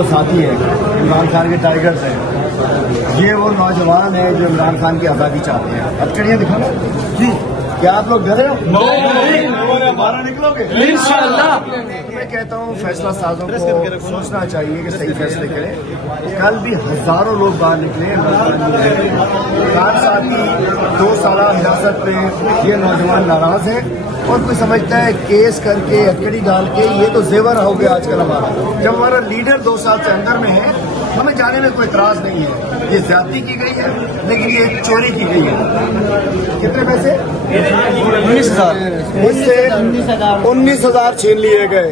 वो साथी है, इमरान खान के टाइगर्स हैं। ये वो नौजवान है जो इमरान खान की आज़ादी चाहते हैं। हथकड़ियाँ दिखाना जी। क्या आप लोग डरे हो? नहीं, बाहर निकलोगे इंशाअल्लाह। मैं कहता हूँ फैसला साजों को सोचना चाहिए कि सही फैसले करें। कल भी हजारों लोग बाहर निकले। कार साथी 2 साल हिरासत में ये नौजवान नाराज है और कोई समझता है केस करके हथकड़ी डाल के ये तो जेवर हो गया आजकल हमारा। जब हमारा लीडर 2 साल से अंदर में है, हमें जाने में कोई इतराज नहीं है। ये ज्यादती की गई है, लेकिन ये चोरी की गई है। कितने पैसे? 19,000। इससे 19,000 छीन लिए गए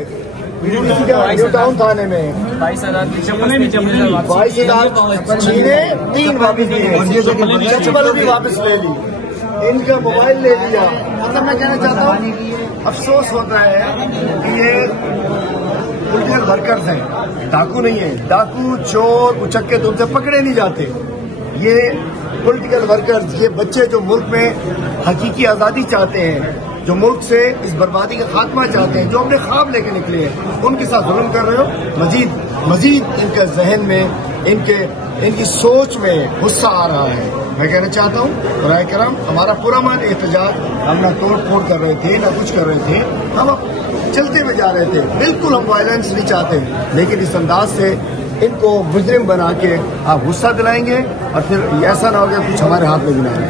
न्यू टाउन थाने में। 22,000 छीने, 3 वापस दिए, चप्पल भी वापस ले ली, इनका मोबाइल ले लिया। मतलब मैं कहना चाहता हूँ अफसोस होता है कि ये पॉलिटिकल वर्कर्स हैं, डाकू नहीं है। डाकू चोर उचक्के तुमसे पकड़े नहीं जाते। ये पॉलिटिकल वर्कर्स, ये बच्चे जो मुल्क में हकीकी आज़ादी चाहते हैं, जो मुल्क से इस बर्बादी का खात्मा चाहते हैं, जो अपने ख्वाब लेके निकले हैं, उनके साथ जुल्म कर रहे हो। मजीद इनके जहन में, इनकी सोच में गुस्सा आ रहा है। मैं कहना चाहता हूँ बराए करम, हमारा पूरा मन एहतजाज, हम ना तोड़ फोड़ कर रहे थे ना कुछ कर रहे थे, हम चलते हुए जा रहे थे। बिल्कुल हम वायलेंस नहीं चाहते, लेकिन इस अंदाज से इनको मुजरिम बना के आप गुस्सा दिलाएंगे और फिर ऐसा ना हो गया कुछ हमारे हाथ में भी ना आए।